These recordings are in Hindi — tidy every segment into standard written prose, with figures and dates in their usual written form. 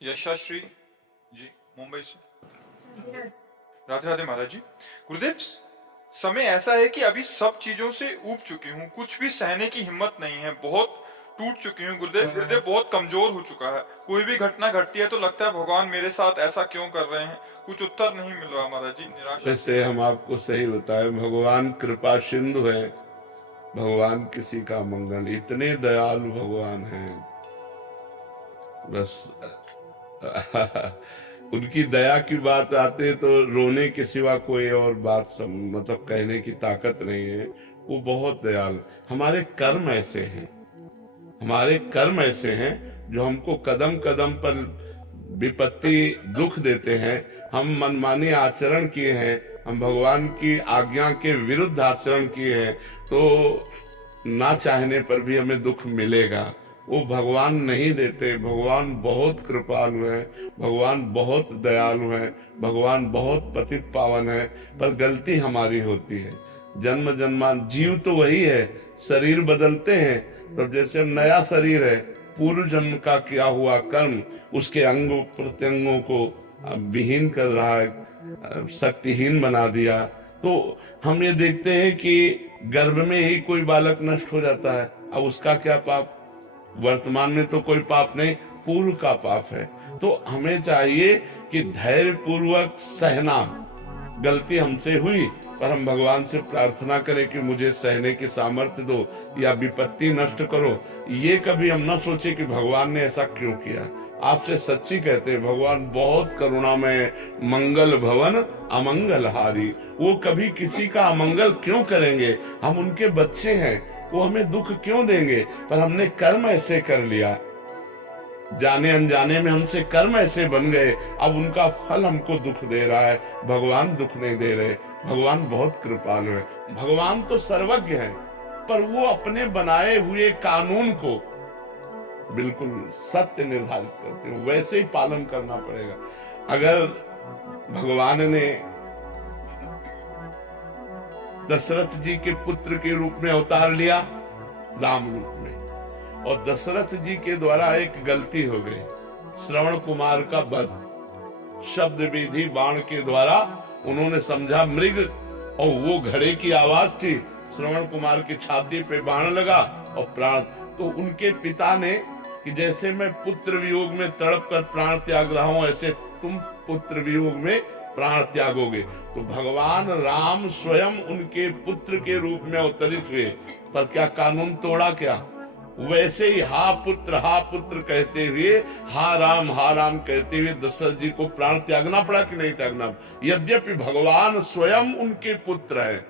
यशाश्री जी मुंबई से। राधे राधे महाराज जी। गुरुदेव, समय ऐसा है कि अभी सब चीजों से ऊब चुकी हूँ, कुछ भी सहने की हिम्मत नहीं है, बहुत टूट चुकी हूँ गुरुदेव। हृदय बहुत कमजोर हो चुका है। कोई भी घटना घटती है तो लगता है भगवान मेरे साथ ऐसा क्यों कर रहे हैं। कुछ उत्तर नहीं मिल रहा महाराज जी, निराशा। वैसे हम आपको सही बताएं, भगवान कृपा सिंधु है, भगवान किसी का मंगल, इतने दयालु भगवान हैं। बस उनकी दया की बात आते तो रोने के सिवा कोई और बात मतलब कहने की ताकत नहीं है। वो बहुत दयालु। हमारे कर्म ऐसे हैं, हमारे कर्म ऐसे हैं जो हमको कदम कदम पर विपत्ति दुख देते हैं। हम मनमानी आचरण किए हैं, हम भगवान की आज्ञा के विरुद्ध आचरण किए हैं, तो ना चाहने पर भी हमें दुख मिलेगा। वो भगवान नहीं देते। भगवान बहुत कृपालु है, भगवान बहुत दयालु है, भगवान बहुत पतित पावन है, पर गलती हमारी होती है। जन्म जन्मान जीव तो वही है, शरीर बदलते हैं। तो जैसे नया शरीर है, पूर्व जन्म का किया हुआ कर्म उसके अंग प्रत्यंगों को विहीन कर रहा है, शक्तिहीन बना दिया। तो हम ये देखते हैं कि गर्भ में ही कोई बालक नष्ट हो जाता है, अब उसका क्या पाप। वर्तमान में तो कोई पाप नहीं, पूर्व का पाप है। तो हमें चाहिए कि धैर्य पूर्वक सहना। गलती हमसे हुई, पर हम भगवान से प्रार्थना करें कि मुझे सहने की सामर्थ्य दो या विपत्ति नष्ट करो। ये कभी हम न सोचे कि भगवान ने ऐसा क्यों किया। आपसे सच्ची कहते हैं, भगवान बहुत करुणामय, मंगल भवन अमंगल हारी। वो कभी किसी का अमंगल क्यों करेंगे। हम उनके बच्चे हैं, वो हमें दुख क्यों देंगे। पर हमने कर्म ऐसे कर लिया, जाने अनजाने में हमसे कर्म ऐसे बन गए, अब उनका फल हमको दुख दे रहा है। भगवान दुख नहीं दे रहे। भगवान बहुत कृपालु है। भगवान तो सर्वज्ञ है, पर वो अपने बनाए हुए कानून को बिल्कुल सत्य निर्धारित करते हैं, वैसे ही पालन करना पड़ेगा। अगर भगवान ने दशरथ जी के पुत्र के रूप में अवतार लिया, राम रूप में, और दशरथ जी के द्वारा एक गलती हो गई, श्रवण कुमार का वध। शब्द विधि बाण के द्वारा उन्होंने समझा मृग, और वो घड़े की आवाज थी। श्रवण कुमार की छाती पे बाण लगा और प्राण। तो उनके पिता ने कि जैसे मैं पुत्र वियोग में तड़प कर प्राण त्याग रहा हूं, ऐसे तुम पुत्र वियोग में प्राण त्यागोगे। तो भगवान राम स्वयं उनके पुत्र के रूप में अवतरित हुए, पर क्या कानून तोड़ा क्या। वैसे ही हा पुत्र कहते हुए हा राम कहते हुए दशरथ जी को प्राण त्यागना पड़ा कि नहीं त्यागना। यद्यपि भगवान स्वयं उनके पुत्र है,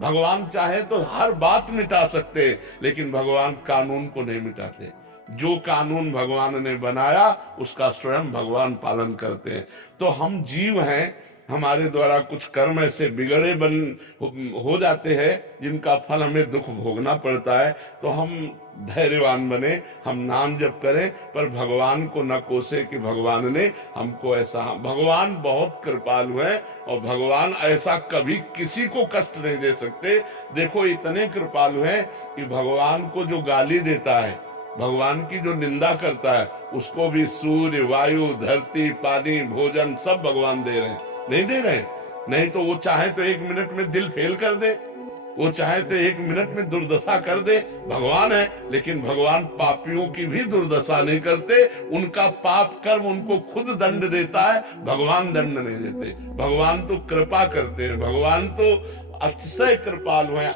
भगवान चाहे तो हर बात मिटा सकते, लेकिन भगवान कानून को नहीं मिटाते। जो कानून भगवान ने बनाया उसका स्वयं भगवान पालन करते हैं। तो हम जीव हैं, हमारे द्वारा कुछ कर्म ऐसे बिगड़े हो जाते हैं जिनका फल हमें दुख भोगना पड़ता है। तो हम धैर्यवान बने, हम नाम जप करें, पर भगवान को न कोसे कि भगवान ने हमको ऐसा। भगवान बहुत कृपालु है, और भगवान ऐसा कभी किसी को कष्ट नहीं दे सकते। देखो इतने कृपालु हैं कि भगवान को जो गाली देता है, भगवान की जो निंदा करता है, उसको भी सूर्य, वायु, धरती, पानी, भोजन सब भगवान दे रहे हैं। नहीं दे रहे? नहीं तो वो चाहे तो 1 मिनट में दिल फेल कर दे, वो चाहे तो 1 मिनट में दुर्दशा कर दे। भगवान है, लेकिन भगवान पापियों की भी दुर्दशा नहीं करते। उनका पाप कर्म उनको खुद दंड देता है, भगवान दंड नहीं देते। भगवान तो कृपा करते हैं, भगवान तो अतिशय कृपालु हैं।